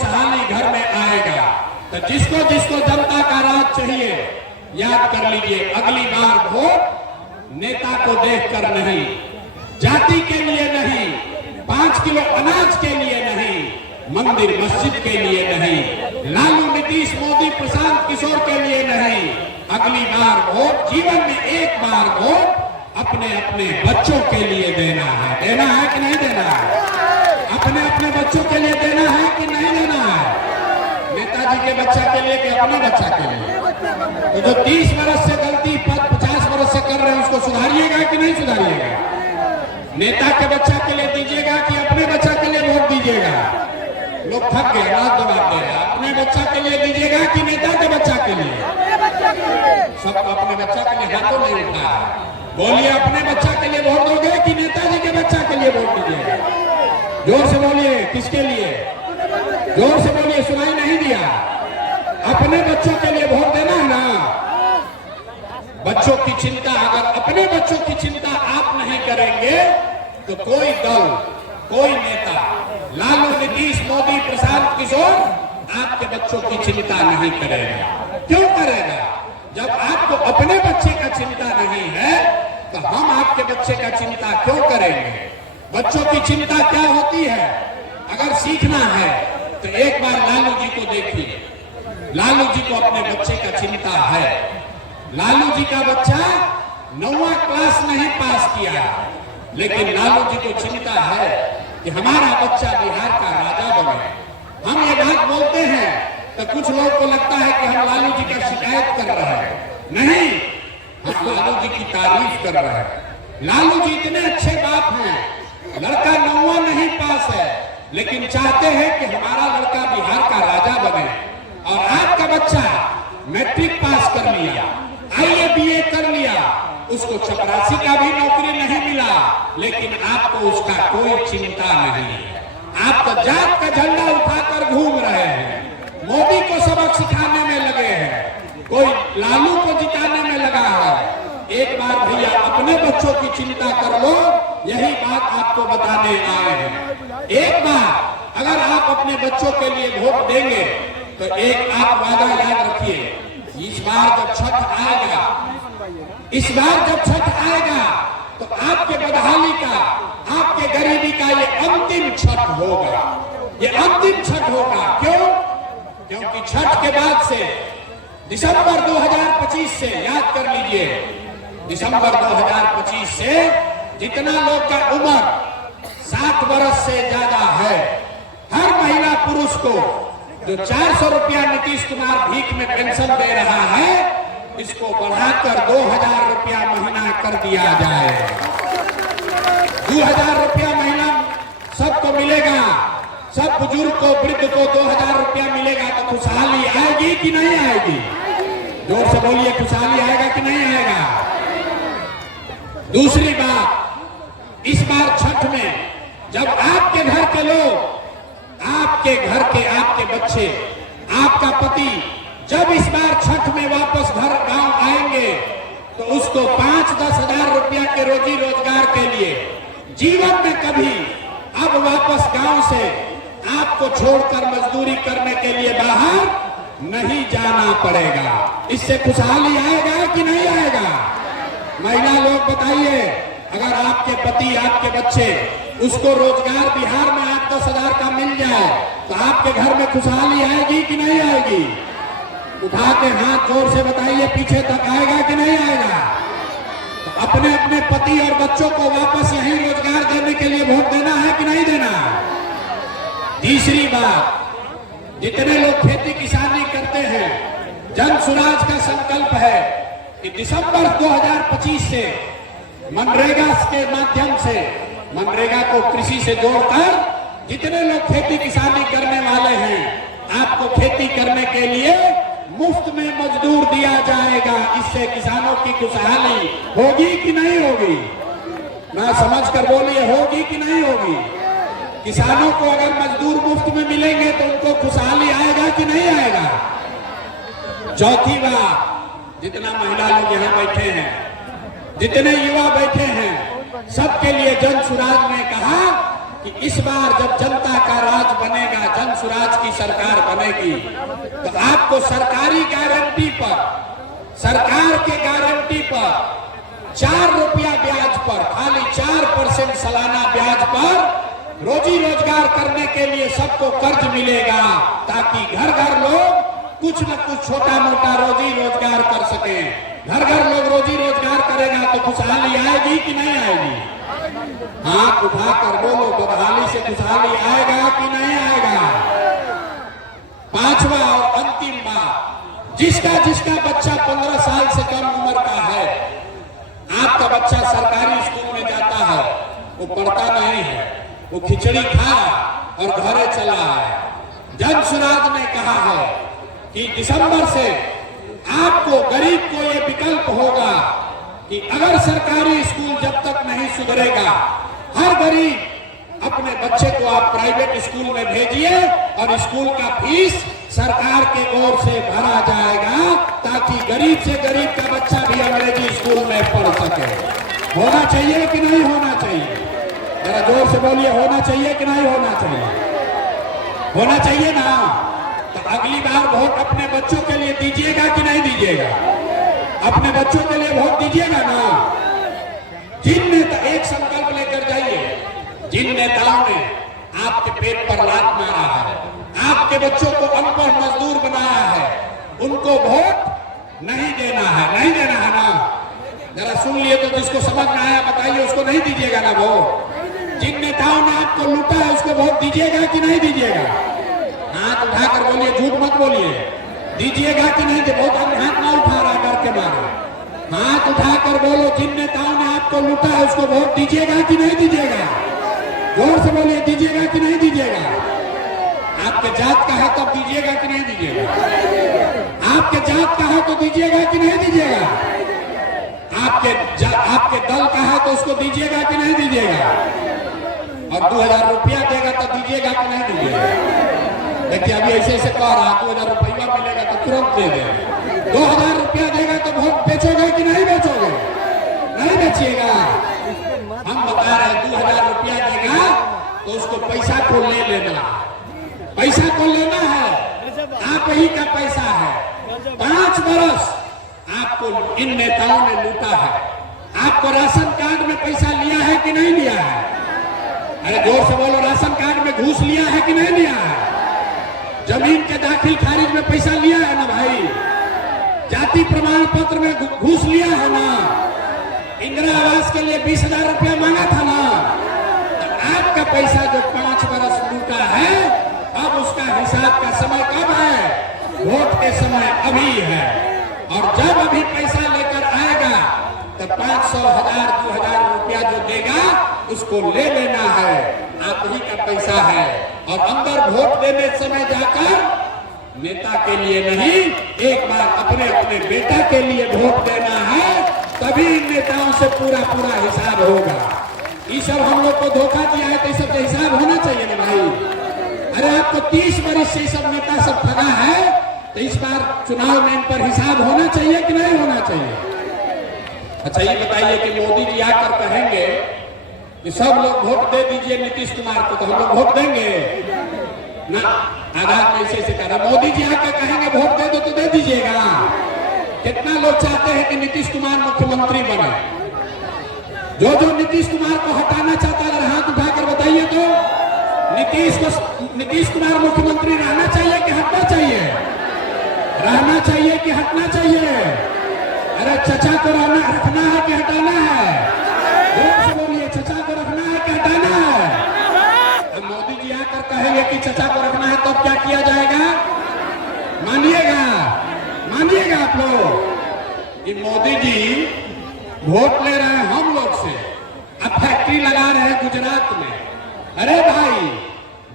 खुशहाली घर में आएगा। तो जिसको जिसको जनता का राज चाहिए, याद कर लीजिए, अगली बार वोट नेता को देखकर नहीं, जाति के लिए नहीं, 5 किलो अनाज के लिए नहीं, मंदिर मस्जिद के लिए नहीं, लालू नीतीश मोदी प्रशांत किशोर के लिए नहीं, अगली बार वोट जीवन में एक बार वोट अपने अपने बच्चों के लिए देना है। देना है कि नहीं देना है? अपने अपने बच्चों के लिए देना है कि नहीं देना है? नेताजी के बच्चा के लिए कि अपने बच्चा के लिए? तो जो 30 वर्ष से गलती 50 वर्ष से कर रहे हैं उसको सुधारिएगा कि नहीं सुधारिएगा? नेता के बच्चा के लिए दीजिएगा कि अपने बच्चा के लिए वोट दीजिएगा? लोग थक गए, रात जवाब दे रहे हैं। अपने बच्चा के लिए दीजिएगा कि नेता के बच्चा के लिए? सबको अपने बच्चा के लिए हाथों नहीं उठा है। बोलिए, अपने बच्चा के लिए वोट दोगे कि नेताजी के बच्चा के लिए वोट दीजिएगा? जोर से बोलिए, किसके लिए? जोर से बोलिए, सुनाई नहीं दिया। अपने बच्चों के लिए वोट देना है ना? बच्चों की चिंता, अगर अपने बच्चों की चिंता आप नहीं करेंगे तो कोई दल, कोई नेता, लालू नीतीश मोदी प्रशांत किशोर आपके बच्चों की चिंता नहीं करेगा। क्यों करेगा? जब आपको अपने बच्चे का चिंता नहीं है तो हम आपके बच्चे का चिंता क्यों करेंगे? बच्चों की चिंता क्या होती है? अगर सीखना है तो एक बार लालू जी को देखिए। लालू जी को अपने बच्चे का चिंता है। लालू जी का बच्चा 9वां क्लास नहीं पास किया, लेकिन लालू जी को चिंता है कि हमारा बच्चा बिहार का राजा बने। हम ये बात बोलते हैं तो कुछ लोग को लगता है कि हम लालू जी का शिकायत कर रहे हैं। नहीं, हम लालू जी की तारीफ कर रहे हैं। लालू जी इतने अच्छे बाप हैं, लड़का 9वां नहीं पास है लेकिन चाहते हैं कि हमारा लड़का बिहार का राजा बने। और आपका बच्चा मैट्रिक पास कर लिया, IAA BA कर लिया, उसको चपरासी का भी नौकरी नहीं मिला, लेकिन आपको उसका कोई चिंता नहीं। आप तो जात का झंडा उठाकर घूम रहे हैं, मोदी को सबक सिखाने में लगे हैं, कोई लालू को जिताने में लगा है। एक बार भैया अपने बच्चों की चिंता कर लो, यही बात आपको बताने आए हैं। एक बार अगर आप अपने बच्चों के लिए वोट देंगे तो एक आप वादा याद रखिए, इस बार जब छठ आएगा, इस बार जब छठ आएगा तो आपके बदहाली का, आपके गरीबी का ये अंतिम छठ होगा। ये अंतिम छठ होगा। क्यों? क्योंकि छठ के बाद से दिसंबर 2025 से, याद कर लीजिए, दिसंबर 2025 से जितना लोग का उम्र 7 वर्ष से ज्यादा है, हर महिला पुरुष को जो 400 रुपया नीतीश कुमार भीख में पेंशन दे रहा है, इसको बढ़ाकर 2000 रुपया महीना कर दिया जाए। 2000 रुपया महीना सबको मिलेगा। सब बुजुर्ग को, वृद्ध को 2000 रुपया मिलेगा तो खुशहाली आएगी कि नहीं आएगी? जोर से बोलिए, खुशहाली आएगा कि नहीं आएगा? दूसरी बात, इस बार छठ में जब आपके घर के लोग, आपके घर के, आपके बच्चे, आपका पति जब इस बार छठ में वापस घर गांव आएंगे तो उसको 5-10 हजार रुपया के रोजी रोजगार के लिए जीवन में कभी अब वापस गांव से आपको छोड़कर मजदूरी करने के लिए बाहर नहीं जाना पड़ेगा। इससे खुशहाली आएगा कि नहीं आएगा? महिला लोग बताइए, अगर आपके पति, आपके बच्चे, उसको रोजगार बिहार में 8-10 हजार का मिल जाए तो आपके घर में खुशहाली आएगी कि नहीं आएगी? उठा के हाथ जोर से बताइए, पीछे तक आएगा कि नहीं आएगा? तो अपने अपने पति और बच्चों को वापस यही रोजगार देने के लिए वोट देना है कि नहीं देना? तीसरी बात, जितने लोग खेती किसानी करते हैं, जन सुराज का संकल्प है कि दिसंबर 2025 से मनरेगा के माध्यम से, मनरेगा को कृषि से जोड़कर जितने लोग खेती किसानी करने वाले हैं, आपको खेती करने के लिए मुफ्त में मजदूर दिया जाएगा। इससे किसानों की खुशहाली होगी कि नहीं होगी? ना समझ कर बोलिए, होगी कि नहीं होगी? किसानों को अगर मजदूर मुफ्त में मिलेंगे तो उनको खुशहाली आएगा कि नहीं आएगा? चौथी बात, जितना महिला लोग यहाँ बैठे हैं, जितने युवा बैठे हैं, सबके लिए जन सुराज ने कहा कि इस बार जब जनता का राज बनेगा, जन सुराज की सरकार बनेगी, तो आपको सरकारी गारंटी पर, सरकार के गारंटी पर 4 रुपया ब्याज पर, खाली 4% सालाना ब्याज पर रोजी रोजगार करने के लिए सबको कर्ज मिलेगा, ताकि घर घर लोग कुछ न कुछ छोटा मोटा रोजी रोजगार कर सके। घर घर लोग रोजी रोजगार करेगा तो खुशहाली आएगी कि नहीं आएगी? हाथ उठाकर बोलो, बदहाली से खुशहाली आएगा कि नहीं आएगा? पांचवा और अंतिम बात, जिसका जिसका बच्चा 15 साल से कम उम्र का है, आपका बच्चा सरकारी स्कूल में जाता है, वो पढ़ता नहीं है, वो खिचड़ी खा और घरे चला है। जन सुराज ने कहा है कि दिसंबर से आपको, गरीब को ये विकल्प होगा कि अगर सरकारी स्कूल जब तक नहीं सुधरेगा, हर गरीब अपने बच्चे को आप प्राइवेट स्कूल में भेजिए और स्कूल का फीस सरकार के ओर से भरा जाएगा, ताकि गरीब से गरीब का बच्चा भी अंग्रेजी स्कूल में पढ़ सके। होना चाहिए कि नहीं होना चाहिए? जरा जोर से बोलिए, होना चाहिए कि नहीं होना चाहिए? होना चाहिए ना। तो अगली बार वोट अपने बच्चों के लिए दीजिएगा कि नहीं दीजिएगा? अपने बच्चों के लिए वोट दीजिएगा ना। जिन नेता, एक संकल्प लेकर जाइए, जिन नेताओं ने आपके पेट पर लात मारा है, आपके बच्चों को अनपढ़ मजदूर बनाया है, उनको वोट नहीं देना है। नहीं देना है ना? जरा सुन लिए तो, जिसको समझ में आया बताइए, उसको नहीं दीजिएगा ना वोट। जिन नेताओं ने आपको लूटा है, उसको वोट दीजिएगा कि नहीं दीजिएगा? हाथ उठाकर बोलिए, झूठ मत बोलिए। दीजिएगा कि नहीं? बहुत हाथ ना उठा रहा डर के मारे। हाथ उठाकर बोलो, जिन नेताओं ने आपको लूटा है उसको वोट दीजिएगा कि नहीं दीजिएगा? जोर से बोलिए, दीजिएगा कि नहीं दीजिएगा? आपके जात का है तब दीजिएगा कि नहीं दीजिएगा? आपके जात का है तो दीजिएगा कि नहीं दीजिएगा? आपके दल का है तो उसको दीजिएगा कि नहीं दीजिएगा? और 2000 रुपया देगा तो दीजिएगा कि नहीं दीजिएगा? देखिए अभी ऐसे ऐसे कह रहा, 2000 रुपया मिलेगा तो तुरंत दे दे। 2000 रुपया देगा तो वोट बेचोगे कि नहीं बेचोगे? नहीं बेचिएगा। हम बता रहे हैं, 2000 रुपया देगा तो उसको पैसा को ले लेना, पैसा को लेना है, आप ही का पैसा है। 5 बरस आपको इन नेताओं ने लूटा है। आपको राशन कार्ड में पैसा लिया है कि नहीं लिया है? अरे जोर से बोलो, राशन कार्ड में घूस लिया है कि नहीं लिया है? जमीन के दाखिल खारिज में पैसा लिया है ना भाई? जाति प्रमाण पत्र में घूस लिया है ना? इंदिरा आवास के लिए 20,000 रुपया मांगा था ना? तो आपका पैसा जो 5 बरस लूटा है, अब उसका हिसाब का समय कब है? वोट के समय अभी है। और जब अभी पैसा लेकर आएगा तो 500, 1000, 2000 रुपया जो देगा उसको ले लेना है। आप ही का पैसा है। और अंदर वोट देने समय जाकर नेता के लिए नहीं, एक बार अपने अपने बेटा के लिए वोट देना है, तभी इन नेताओं से पूरा पूरा हिसाब होगा। ये सब हम लोग को धोखा दिया है, तो ये सब हिसाब होना चाहिए ना भाई। अरे आपको 30 वर्ष से सब नेता सब ठगा है, तो इस बार चुनाव में इन पर हिसाब होना चाहिए कि नहीं होना चाहिए? अच्छा ये बताइए कि मोदी जी आकर कहेंगे कि सब लोग वोट दे दीजिए नीतीश कुमार को, तो हम लोग वोट देंगे ना? आधार में ऐसे कह रहा, मोदी जी आकर कहेंगे वोट दे दो तो दे दीजिएगा। कितना लोग चाहते हैं कि नीतीश कुमार मुख्यमंत्री बने? जो नीतीश कुमार को हटाना चाहता है, हाथ उठाकर बताइए तो। नीतीश कुमार मुख्यमंत्री रहना चाहिए कि हटना चाहिए? रहना चाहिए कि हटना चाहिए? अरे चचा को रखना है कि हटाना है? जोर से बोलिए, चचा को रखना है कि हटाना है? अब मोदी जी आकर कहेंगे कि चचा को रखना है, तब क्या किया जाएगा? मानिएगा, मानिएगा आप लोग कि मोदी जी वोट ले रहे हैं हम लोग से, अब फैक्ट्री लगा रहे हैं गुजरात में। अरे भाई,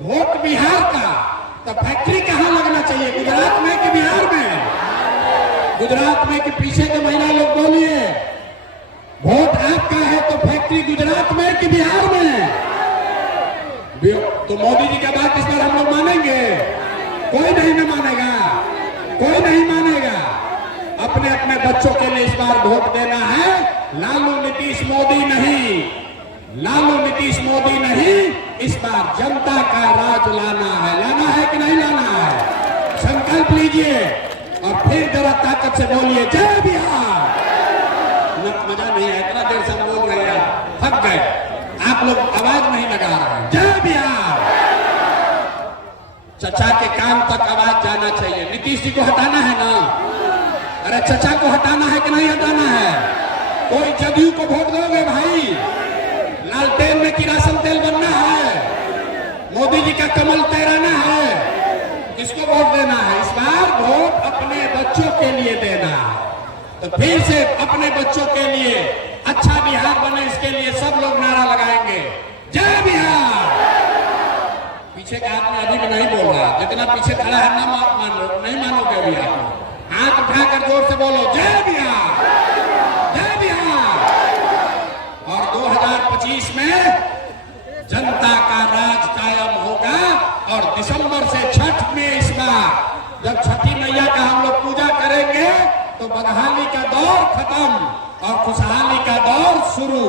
वोट बिहार का, तो फैक्ट्री कहाँ लगना चाहिए? गुजरात में कि बिहार में? गुजरात में कि पीछे के महिला लोग बोलिए, वोट आपका है तो फैक्ट्री गुजरात में कि बिहार में? तो मोदी जी का बात इस बार हम लोग मानेंगे? कोई नहीं न मानेगा, कोई नहीं मानेगा। अपने अपने बच्चों के लिए इस बार वोट देना है। लालू नीतीश मोदी नहीं, लालू नीतीश मोदी नहीं, इस बार जनता का राज लाना है कि नहीं लाना है? संकल्प लीजिए और फिर जरा ताकत से बोलिए जय बिहार। मजा नहीं है, इतना देर से हम बोल रहे हैं, थक गए, आप लोग आवाज नहीं लगा रहे हैं। जय बिहार। चचा के कान तक आवाज जाना चाहिए। नीतीश जी को हटाना है ना? अरे चचा को हटाना है कि नहीं हटाना है? कोई जदयू को वोट दोगे भाई? लालटेन में किरासन तेल बनना है, मोदी जी का कमल तैराना है, किसको वोट देना है? इस बार वोट अपने बच्चों के लिए देना है। तो फिर से अपने बच्चों के लिए अच्छा बिहार बने, इसके लिए सब लोग नारा लगाएंगे जय बिहार। पीछे का आदमी अभी भी नहीं बोल रहा, जितना पीछे खड़ा है ना मान लो, नहीं मानोगे अभी आप। हाथ उठाकर जोर से बोलो जय बिहार, जय बिहार। और 2025 में जनता का राज कायम होगा। और दिसंबर से छठ में इस बार जब छठी मैया का हम लोग पूजा करेंगे तो बदहाली का दौर खत्म और खुशहाली का दौर शुरू।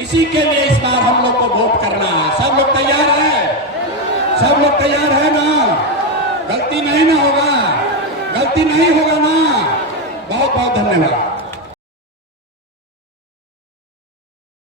इसी के लिए इस बार हम लोग को वोट करना है। सब लोग तैयार है? सब लोग तैयार है ना? गलती नहीं ना होगा, गलती नहीं होगा ना? बहुत बहुत धन्यवाद।